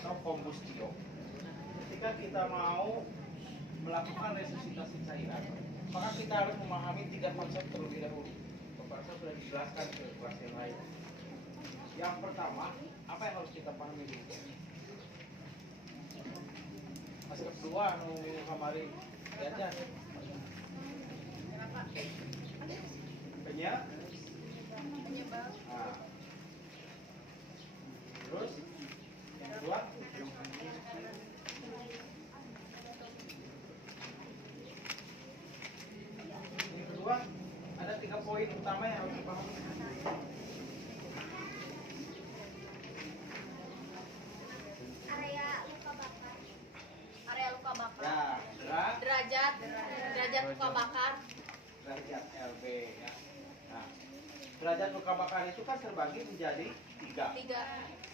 atau kombustio. Ketika kita mau melakukan resusitasi cairan, maka kita harus memahami 3 konsep terlebih dahulu. Bapak sudah dijelaskan ke kelas yang lain. Yang pertama, apa yang harus kita pahami dulu? Masih kedua, kemarin diajar. Penyebab. Nah. Terus yang kedua, ada 3 poin utama yang harus dipahami. Area luka bakar. Ya, Derajat luka bakar. Derajat LB ya. Nah, derajat luka bakar itu kan terbagi menjadi 3.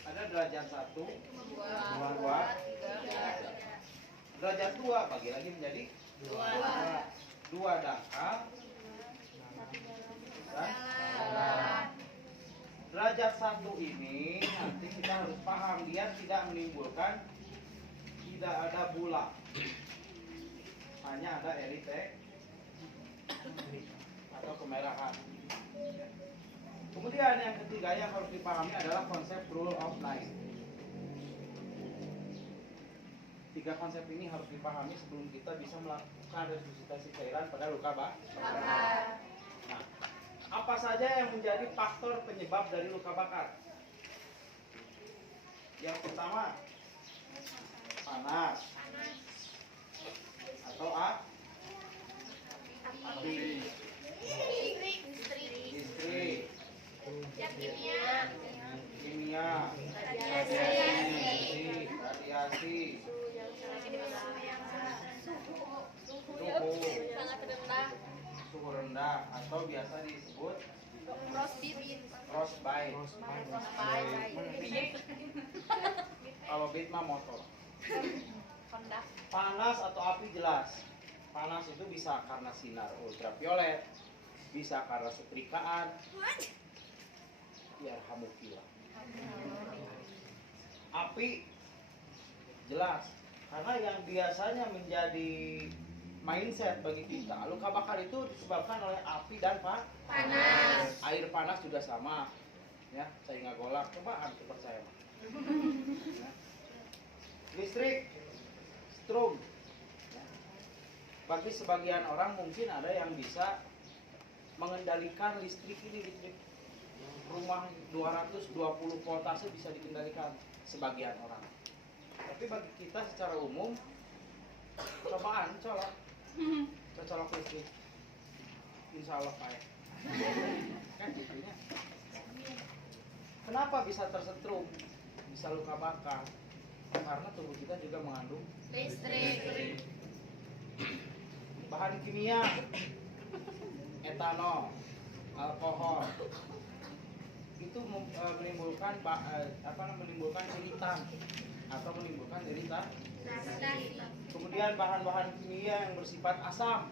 Ada derajat 1, 2, 3. Derajat 2 bagi lagi menjadi 2 dangkal. Derajat 1 ini nanti kita harus paham dia tidak menimbulkan, tidak ada bula, hanya ada eritek atau kemerahan. Kemudian yang ketiga yang harus dipahami adalah konsep rule of nine. 3 konsep ini harus dipahami sebelum kita bisa melakukan resusitasi cairan pada luka bakar. Nah, apa saja yang menjadi faktor penyebab dari luka bakar? Yang pertama, panas atau api, listrik, kimia, radiasi, suhu rendah atau biasa disebut frostbite. Kalau bit mah motor. Panas atau api jelas. Panas itu bisa karena sinar ultraviolet, bisa karena setrikaan. Ya hamukila. Api jelas karena yang biasanya menjadi mindset bagi kita, luka bakar itu disebabkan oleh api dan panas. Air panas juga sama, ya saya nggak golak, coba antum percaya. Ya. Listrik, strom. Ya. Bagi sebagian orang mungkin ada yang bisa mengendalikan listrik ini, listrik rumah 220 voltase bisa dikendalikan sebagian orang. Tapi bagi kita secara umum, cobaan colok listrik, insya Allah kayak kan gitunya. Kenapa bisa tersetrum, bisa luka bakar? Karena tubuh kita juga mengandung Listrik. bahan kimia, etanol, alkohol, itu menimbulkan menimbulkan iritan atau menimbulkan irita. Kemudian bahan-bahan kimia yang bersifat asam,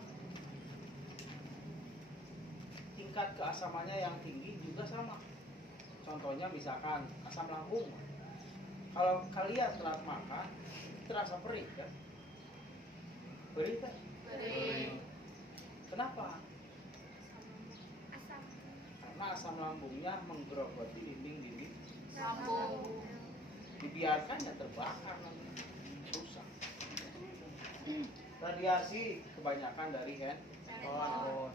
tingkat keasamannya yang tinggi juga sama. Contohnya misalkan asam lambung. Kalau kalian telat makan, terasa perih kan? Perih kan? Kenapa? Karena asam lambungnya menggerogoti dinding-dinding Lambung. Dibiarkan ya terbakar nanti, rusak. Radiasi kebanyakan dari handphone,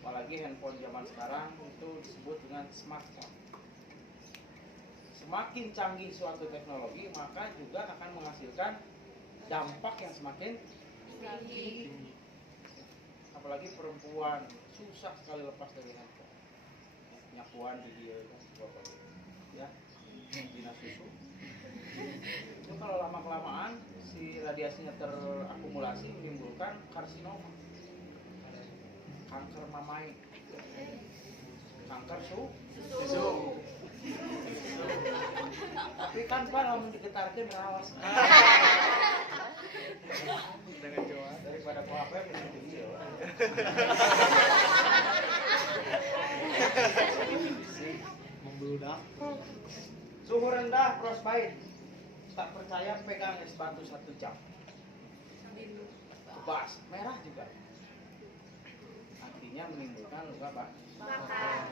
apalagi handphone zaman sekarang itu disebut dengan smartphone. Semakin canggih suatu teknologi, maka juga akan menghasilkan dampak yang semakin tinggi. Apalagi perempuan susah sekali lepas dari handphone. Nyapuan di dia ya, dinas susu. Itu kalau lama-kelamaan si radiasinya terakumulasi menimbulkan karsinoma, kanker mamai, kanker susu. Tapi kan Pak kalau digetarkan rawas. Dengan Jawa daripada apa yang video. Membludak. Suhu rendah frostbite. tak percaya pegang es batu 1 jam. Kebas, merah juga. Artinya menimbulkan luka Bakar.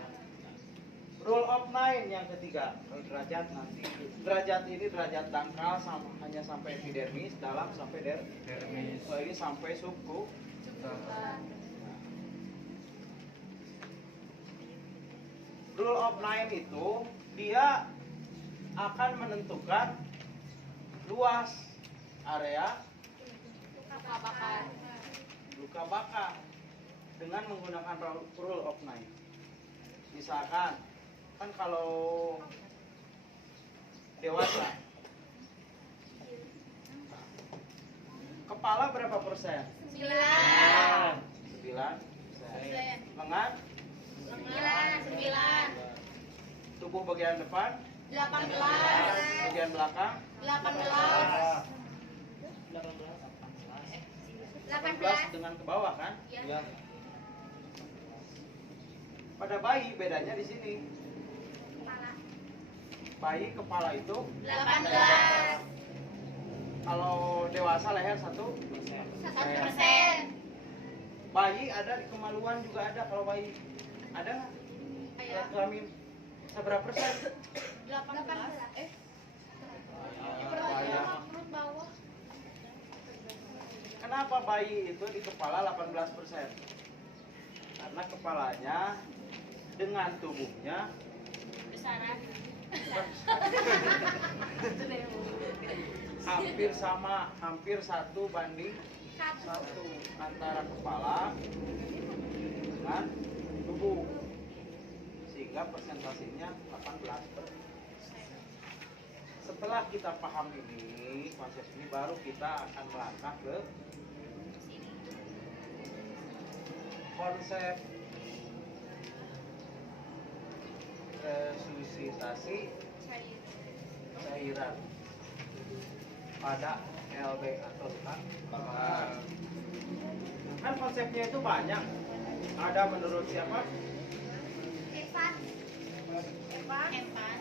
Rule of 9 yang ketiga, derajat nanti. Derajat ini derajat dangkal hanya sampai epidermis, dalam sampai dermis. Ini sampai suku. Rule of 9 itu dia akan menentukan luas area Luka bakar. luka bakar dengan menggunakan rule of 9. Misalkan kan kalau dewasa kepala berapa persen? 9. 9%. Lengan? 9. Tubuh bagian depan? 18. Bagian belakang? 18. 18 dengan ke bawah kan? Iya. Pada bayi bedanya di sini. Bayi kepala itu 18. kalau dewasa leher 1%. 1%. Bayi ada di kemaluan juga ada kalau bayi. Ada nggak? Ayo. Kelamin seberapa persen? 18. Perut bawah. Kenapa bayi itu di kepala 18%? Karena kepalanya dengan tubuhnya Besaran. hampir sama, hampir 1:1 antara kepala dengan tubuh, sehingga persentasenya 18%. Setelah kita paham ini, konsep ini, baru kita akan melangkah ke konsep resusitasi cairan pada LB atau luka bakar. Kan konsepnya itu banyak. Ada menurut siapa? Evan.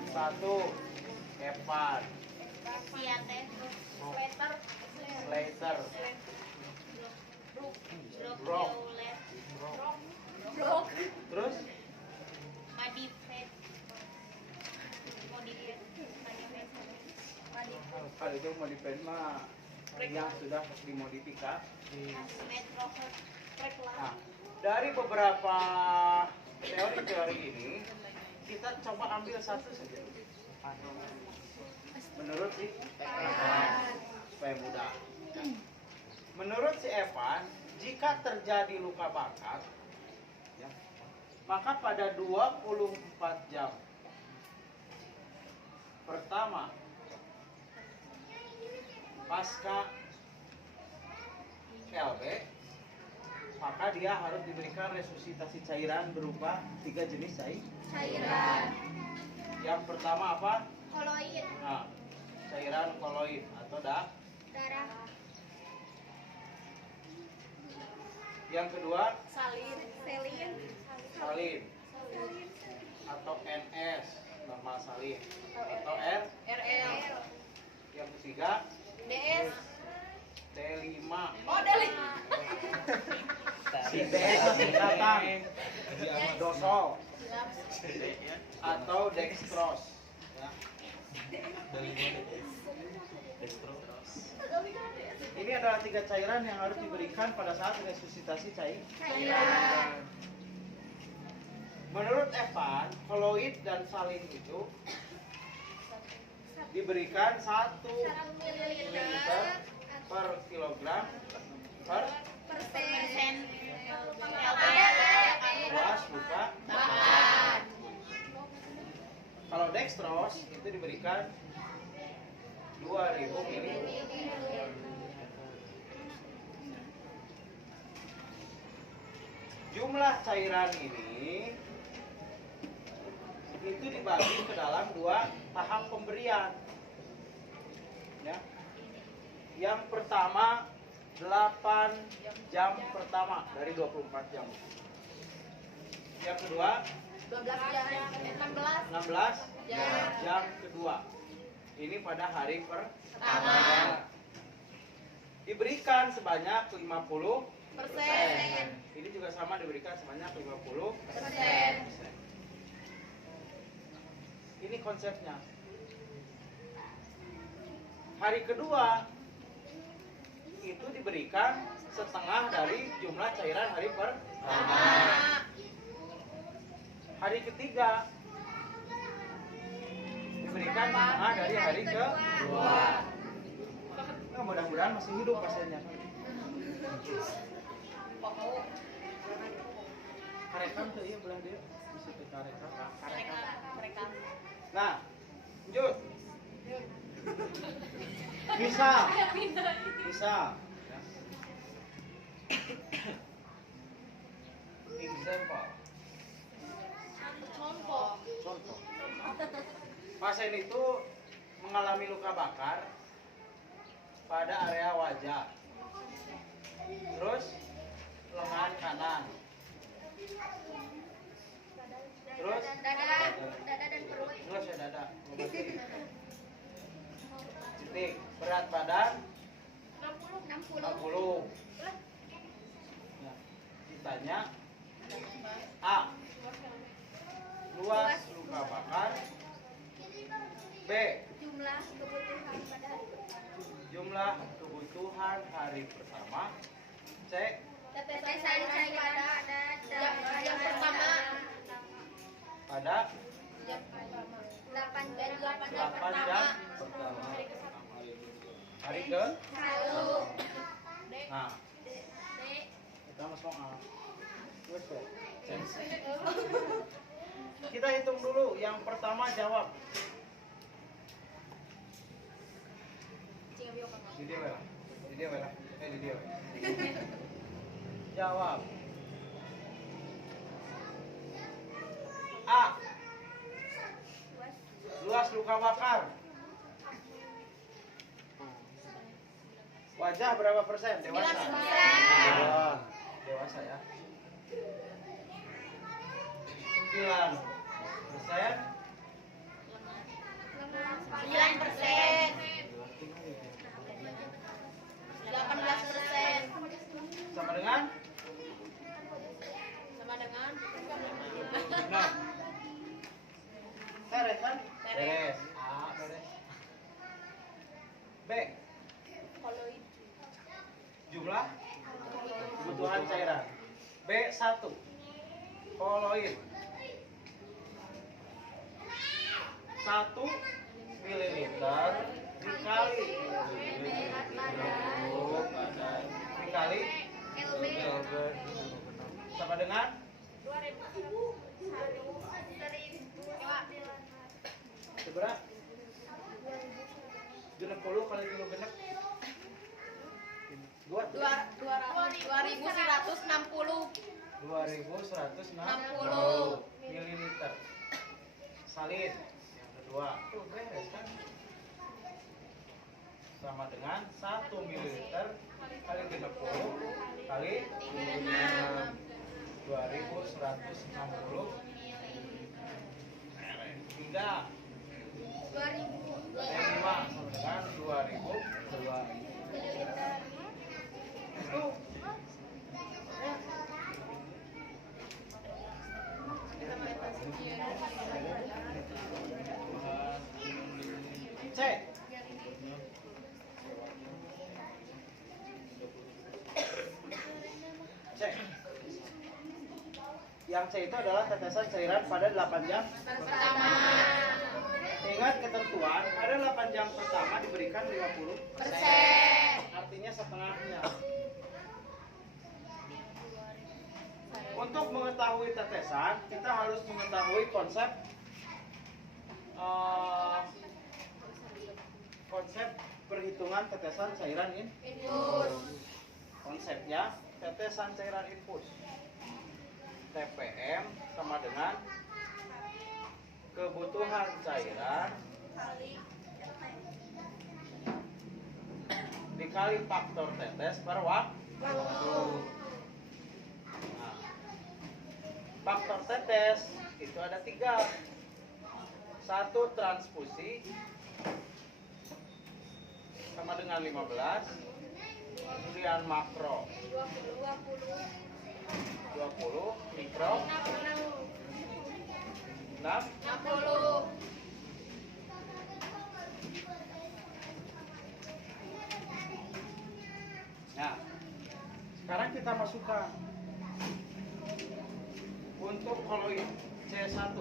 1. Evan, Siate. Slater. Slater, Brock. Brock. terus Madipet. kalau itu modifikasi mah yang sudah dimodifikasi. Nah, dari beberapa teori-teori ini kita coba ambil satu saja. Menurut si Evan, supaya mudah. Menurut si Evan, jika terjadi luka bakar, ya, maka pada 24 jam pertama pasca LB, maka dia harus diberikan resusitasi cairan berupa 3 jenis Cairan. Yang pertama apa? Koloid. Nah, cairan koloid atau Darah. yang kedua Salin. salin atau NS, normal salin, atau RL. yang ketiga DS. D5. Oh, Deli. Si DS datang dosol atau dextrose, ya. Ini adalah 3 cairan yang harus diberikan pada saat resusitasi Cairan. Menurut Evan, koloid dan salin itu diberikan 1 ml per kilogram per Persen. luas luka. Bakar. Kalau dextrose itu diberikan 2000 ml. Jumlah cairan ini itu dibagi ke dalam 2 tahap pemberian. Ya. Yang pertama 8 jam pertama dari 24 jam. Yang kedua 12 jam. 16 16 jam kedua. Ini pada hari pertama. Diberikan sebanyak 50%. Ini juga sama diberikan sebanyak 50%. Ini konsepnya. Hari kedua itu diberikan setengah dari jumlah cairan hari pertama. Hari ketiga diberikan setengah dari hari kedua. Nah, mudah-mudahan masih hidup pasiennya. Karekam tuh iya belah dia bisa karekam. Nah, lanjut. Bisa. Example. Contoh. Pasien itu mengalami luka bakar pada area wajah, terus lengan kanan, terus dada dan perut. terus ya dada, titik berat badan 60. Nah, ditanya A. Luas luka bakar. B. Jumlah kebutuhan hari pertama. C. Tetesan cairan yang pertama Pada 8 jam 8 jam pertama. Hari ke? Nah, kita masuk A. Kita hitung dulu. Yang pertama jawab. Di dia lah. Jawab. A. Luas luka bakar. Wajah berapa persen? Dewasa. 9%. Dewasa ya. 9%. 9%. 18%. Sama dengan? Nah. Beres kan? Beres. A beres. B. Jumlah kebutuhan cairan. B1. Koloid 1 mililiter dikali sama dengan seberapa? 60 kali kilo genep 2160 mililiter salin yang kedua tuh beres kan sama dengan 1 mililiter kali 60 kali 2160 hingga 5 sama dengan 2002 itu C. Yang C itu adalah tetesan cairan pada 8 jam Pertama. Ingat ketentuan, pada 8 jam pertama diberikan 50%. Artinya setengahnya. Untuk mengetahui tetesan, kita harus mengetahui konsep perhitungan tetesan cairan infus. Konsepnya tetesan cairan infus. TPM sama dengan kebutuhan cairan dikali faktor tetes per waktu. Nah, faktor tetes itu ada 3. 1 transfusi, sama dengan 15. Kemudian makro 20, mikro 6. Nah, sekarang kita masukkan untuk koloid C1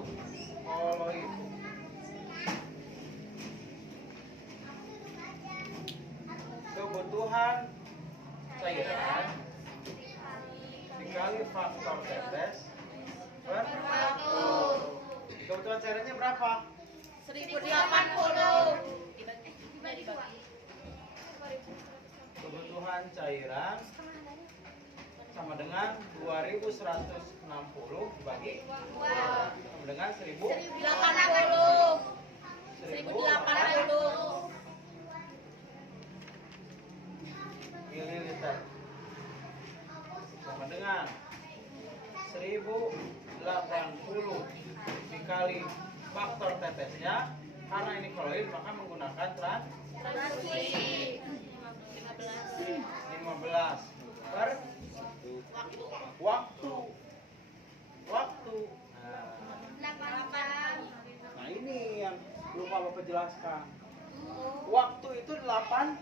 koloid. Kebutuhan cairan dikali faktor tetes per kebutuhan cairannya berapa? 1080. Kebutuhan cairan sama dengan 2160 dibagi sama dengan 1080. 1080 mililiter sama dengan 1080 dikali faktor tetesnya. Karena ini koloid maka menggunakan Transfusi 15 per waktu. Nah ini yang lupa Bapak jelaskan. Waktu itu 8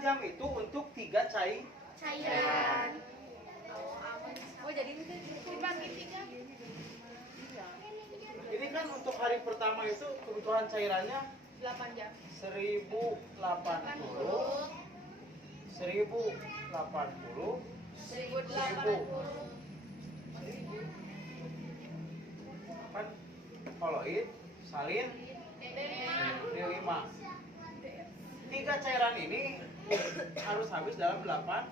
jam itu untuk 3 cairan. Oh jadi dibagi 3. Ini kan untuk hari pertama itu kebutuhan cairannya 8 jam. 1080 kan koloid salin D5. 3 cairan ini harus habis dalam 8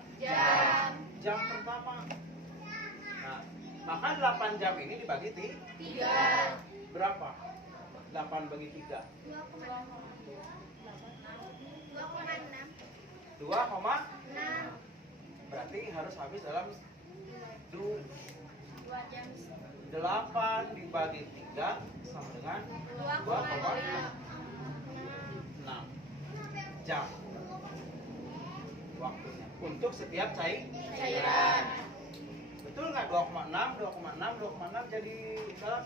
jam pertama. Nah, maka 8 jam ini dibagi 3. Berapa? 8 bagi 3. 2,6. Berarti harus habis dalam 2 jam. 8 dibagi 3 sama dengan 2,6 jam waktunya untuk setiap cairan. Betul nggak? 2,6 jadi 8.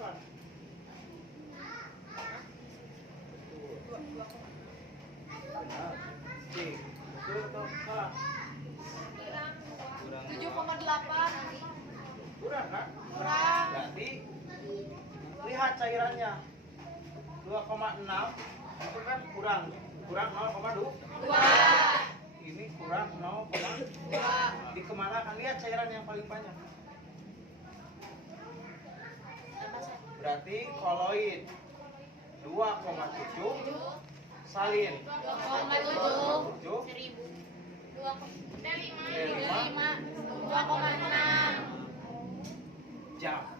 Benar. Betul atau salah? 7,8. Kurang kan? Kurang. Berarti lihat cairannya 2,6 itu kan kurang 0,2. Ini kurang 0,2. Dikemanakan? Lihat cairan yang paling banyak. Berarti koloid 2,7 salin 2,7 jam.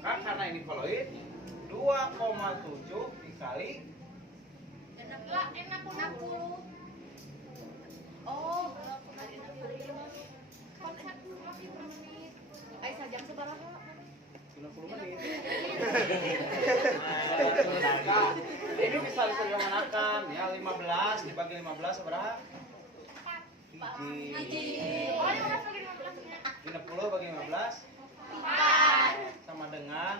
Kan karena ini koloid 2,7 dikali 60. Oh, sejam seberapa? 90 menit. Ini bisa disederhanakan ya 15 dibagi 15 berapa? 60 bagi 15 sama dengan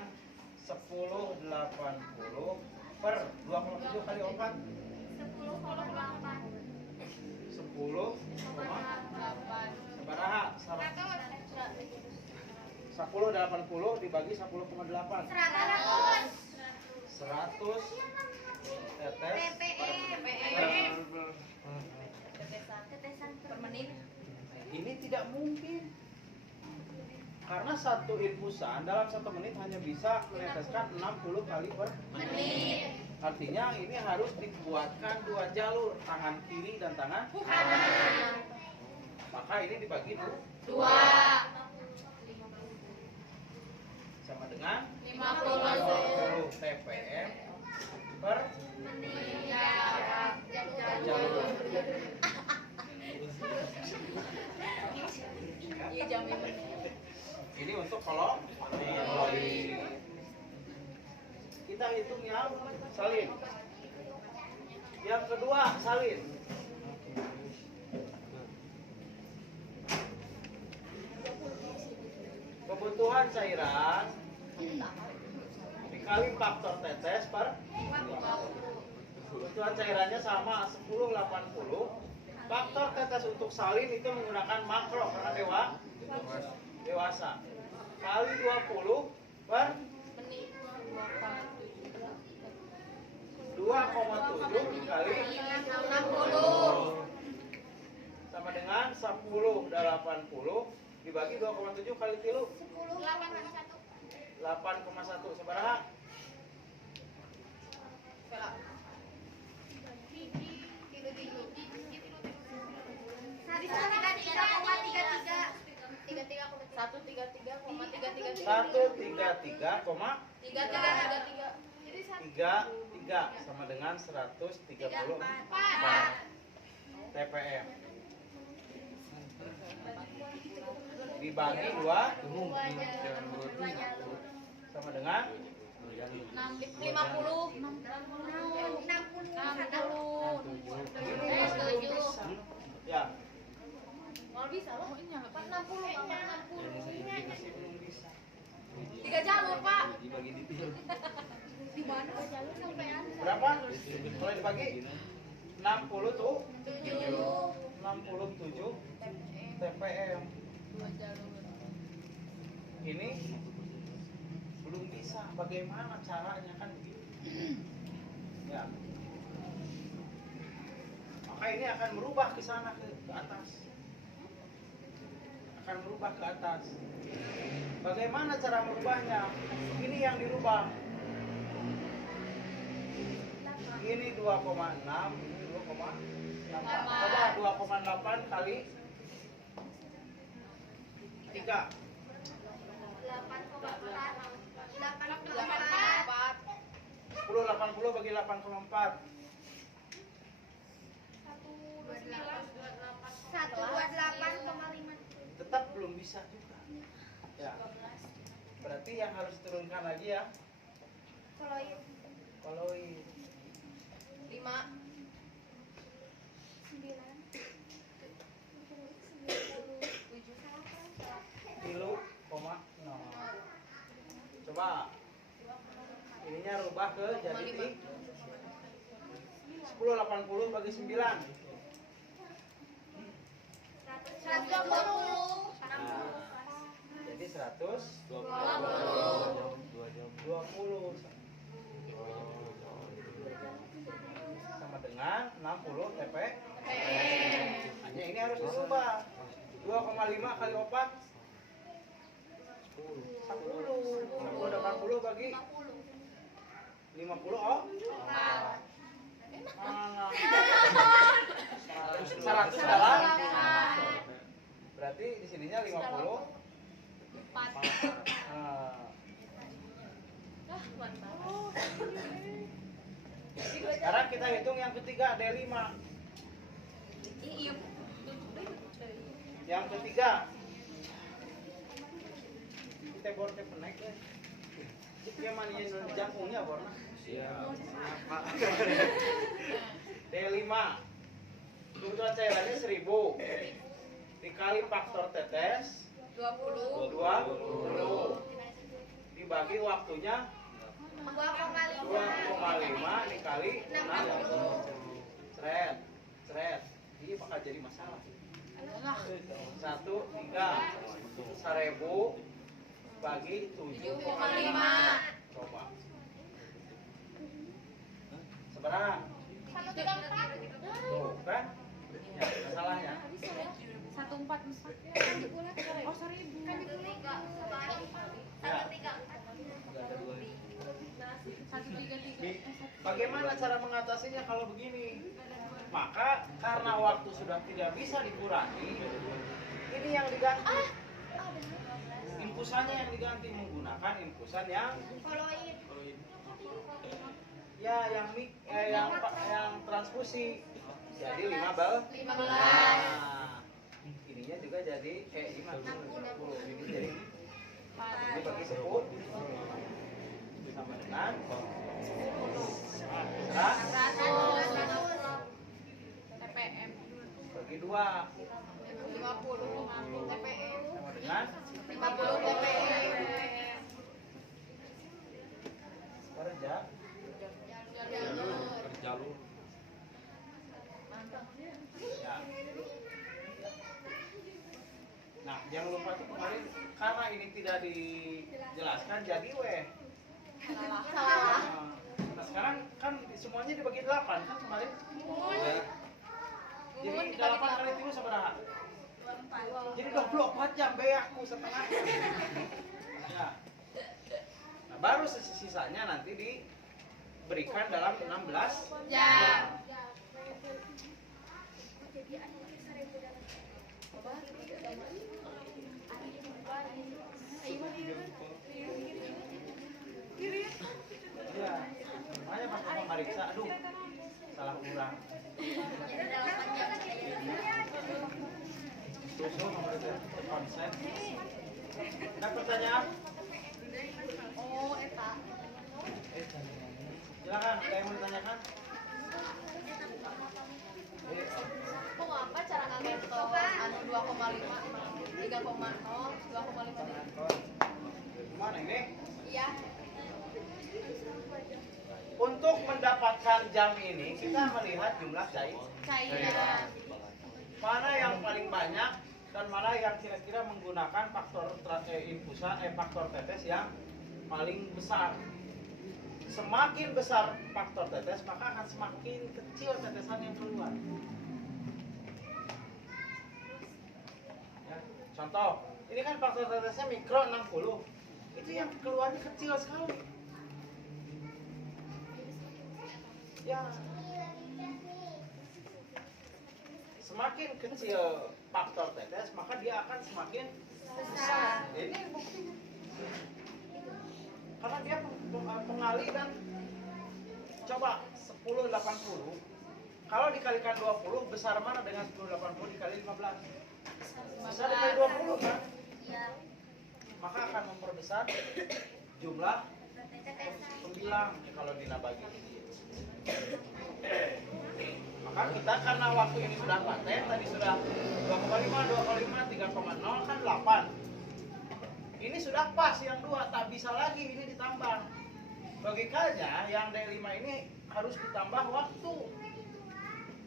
1080 per 2,7 kali 4 10 sabaraha 1080 dibagi 10,8 100 tetes per menit. Ini tidak mungkin karena satu infusan dalam 1 menit hanya bisa meneteskan 60 kali per Menit. artinya ini harus dibuatkan 2 jalur, tangan kiri dan tangan Kanan. maka ini dibagi 2 sama dengan 50 ppm per jalur. Ini untuk koloid. kita hitung yang salin. Yang kedua salin. Kebutuhan cairan dikali faktor tetes per kebutuhan cairannya sama 10 80. Faktor tetes untuk salin itu menggunakan makro karena dewasa. Kali 20 per 2,7 dikali 60 sama dengan 10 80 dibagi 2,7 kali 3 8,1 sabaraha? Satu tiga tiga koma tiga tiga 133,33 sama dengan 134 TPM dibagi 2 sama dengan 50 ya mau bisa loh ini 60 masih belum bisa 3 jalur pak Di mana jalur sampean? berapa kalau dibagi 60 tuh 67 TPM ini belum bisa bagaimana caranya kan begitu ya maka ini akan merubah ke sana ke atas akan merubah ke atas bagaimana cara merubahnya ini yang dirubah ini 2,6 ini 2,8 coba 2,8 kali 3 10 80 bagi 8,4 tetap belum bisa juga ya berarti yang harus turunkan lagi ya koloid 5 kilo koma nol coba ininya rubah ke jadi 10 80 bagi 9 jadi 120 sama dengan 60 TP hanya ini harus dirubah 2,5 kali 4 10 80 bagi 50 oh mana 100 dalam berarti di sininya 50 sekarang kita hitung yang ketiga D5 yang ketiga kita borte penek ya dia maninya jangkungnya borna D5 kebutuhan cairannya 1000 dikali faktor tetes 20 dibagi waktunya 2,5 dikali 6 Seret ini bakal jadi masalah 1 3 1000 bagi 7,5 coba seberapa tuh kan ya, masalahnya 144. Oh, sorry. Bagaimana cara mengatasinya kalau begini? Maka karena waktu sudah tidak bisa dikurangi, ini yang diganti. Infusannya yang diganti menggunakan infusan yang ya yang transfusi. Jadi 15. Nah, ininya juga jadi kayak 50. Ini jadi ini bagi 10 sama dengan Nah, 100 TPM bagi 2 50 TPM sama dengan 50 TPM kerja. jalur Ya. Nah, jangan lupa tuh kemarin karena ini tidak dijelaskan jadi weh. salah Nah, sekarang kan semuanya dibagi 8 kan kemarin? Ya. Jadi 8 kali 3 sabaraha? 24. Jadi 24 jam beakku setengah. Ya. Nah, baru sisanya nanti diberikan dalam 16 jam. Ya. Makanya pas pemeriksa, aduh, salah kurang. Susul konsep. Ada pertanyaan? Oh, eta. Silakan, ada yang mau ditanyakan? Kok apa cara nganggap anu 2,5 3,0 2,5 Gimana ini? iya Untuk mendapatkan jam ini, kita melihat jumlah cairan mana yang paling banyak dan mana yang kira-kira menggunakan faktor faktor tetes yang paling besar. Semakin besar faktor tetes, maka akan semakin kecil tetesan yang keluar. Ya, contoh, ini kan faktor tetesnya mikro 60. Itu yang keluarnya kecil sekali. Ya. Semakin kecil faktor tetes, maka dia akan semakin besar. Ini buktinya. Karena dia pengali dan coba 1080. Kalau dikalikan 20, besar mana dengan 1080 dikali 15? Besar dari 20 kan? Iya. Maka akan memperbesar jumlah pembilang kalau dinabagi. Maka kita karena waktu ini sudah paten, tadi sudah 2,5, 2,5, 3,0 kan 8. Ini sudah pas yang 2, tak bisa lagi ini ditambah. Logikanya yang D5 ini harus ditambah waktu.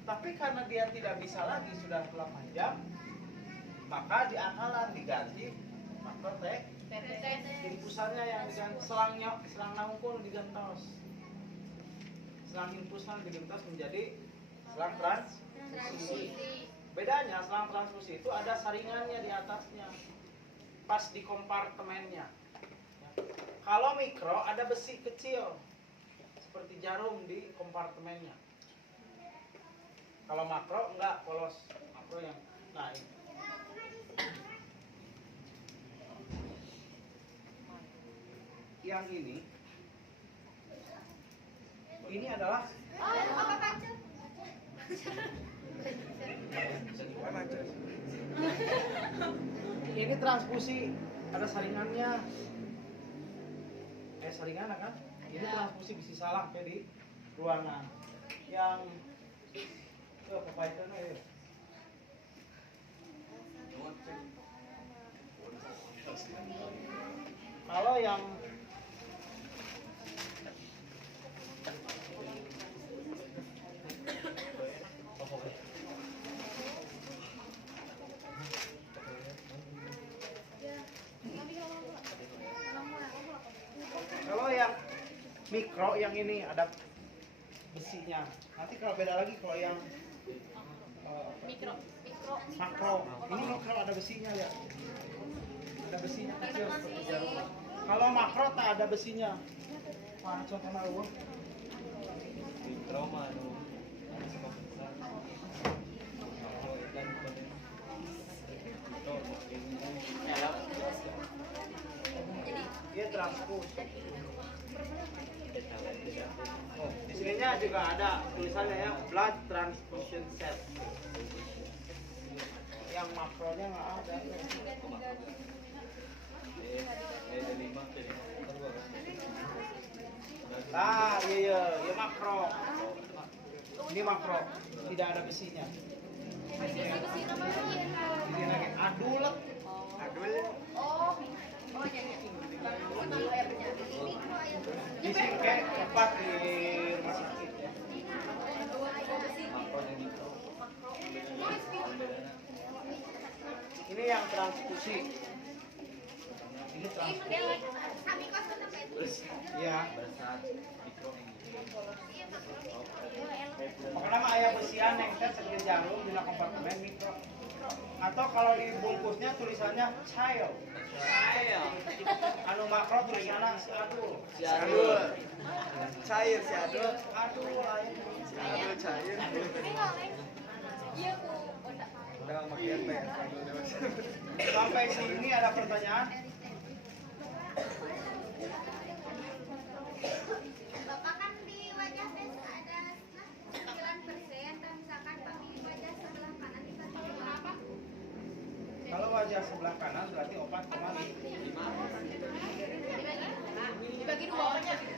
Tapi karena dia tidak bisa lagi sudah 8 jam, maka di akalan diganti faktor T. Impusannya yang diganti, selang naungkul digentos. Selang impulsan digentos menjadi selang transfusi. Bedanya selang transfusi itu ada saringannya di atasnya, pas di kompartemennya. Kalau mikro ada besi kecil seperti jarum di kompartemennya. Kalau makro enggak, polos. Makro yang naik. Yang ini adalah ini transfusi, ada saringannya. Saringan kan? Ini transfusi bisi salah kayak di ruangan. Yang pepaikan ya. Kalau yang mikro yang ini ada besinya. Nanti kalau beda lagi kalau yang mikro makro. Ini mikro ada besinya ya. Ada besinya kecil seperti jarum. Kalau makro tak ada besinya. Mana contohnya lu? Mikro mah dia transpus. Oh, di sininya juga ada tulisannya ya, blood transfusion set. Yang makronya nggak ada. Nah, iya makro. Ini makro, tidak ada besinya. Besi namanya. Ini lagi adul. Oh, iya. Ini airnya. Di sini cepat di rumah sakit ya. Ini yang transfusi. Ini transfusi. Iya. Pokoknya mah ayah besian yang teh segede jarum di kompartemen mikro. Atau kalau di bungkusnya tulisannya child. Anu makro tulisannya si adul. Cair si adul. Adul lain. Adul cair. Iya, Bu. Udah makin teh. Sampai sini ada pertanyaan? Bapak kan di wajah tes ada 9%, dan misalkan di wajah sebelah kanan dikasih berapa? Kalau wajah sebelah kanan berarti 4,5. Dibagi dua apanya? 9%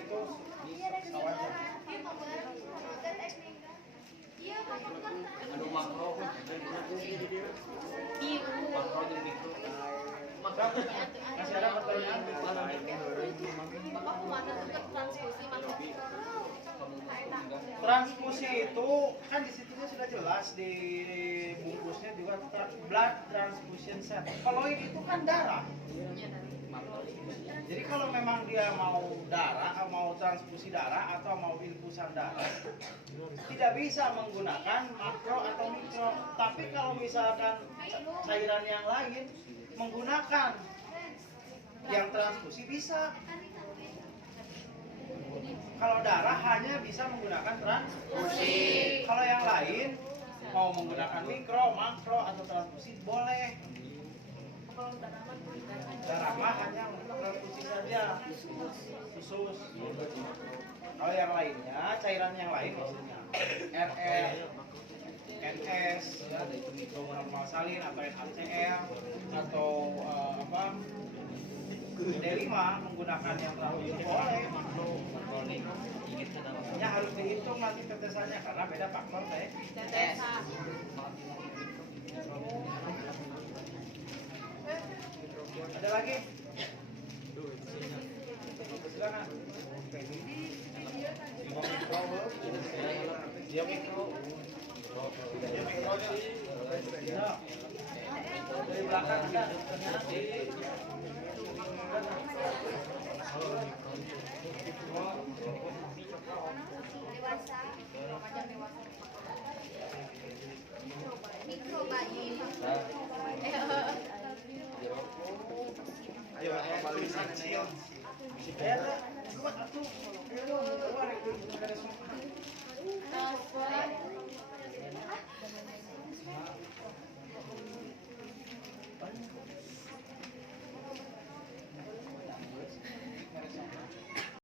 itu sawahnya. Iya, Bapak kan Anu makro, makro jeung mikro. Masih ada pertanyaan? Bapak kemana tuh ke transfusi makro? Transfusi itu kan di situnya sudah jelas di bungkusnya juga blood transfusion set. Kalau ini itu kan darah. Jadi kalau memang dia mau darah, mau transfusi darah atau mau infusan darah, tidak bisa menggunakan makro atau mikro. Tapi kalau misalkan cairan yang lain menggunakan yang transfusi bisa. Kalau darah hanya bisa menggunakan transfusi. Kalau yang lain mau menggunakan mikro, makro atau transfusi boleh. Darah mah hanya untuk transfusi saja, khusus. Kalau yang lainnya, cairan yang lain maksudnya RR, NS, ya, itu mikronormal salin atau NaCl atau D5 menggunakan yang transfusi boleh. Ya harus dihitung nanti tetesannya karena beda faktor teh. Ada lagi? Silakan. Dia mikro. Ya. Dari belakang ada. dewasa, mikro bayi. Ayo kembali kecil. Ya, kuat atuh. Ayo,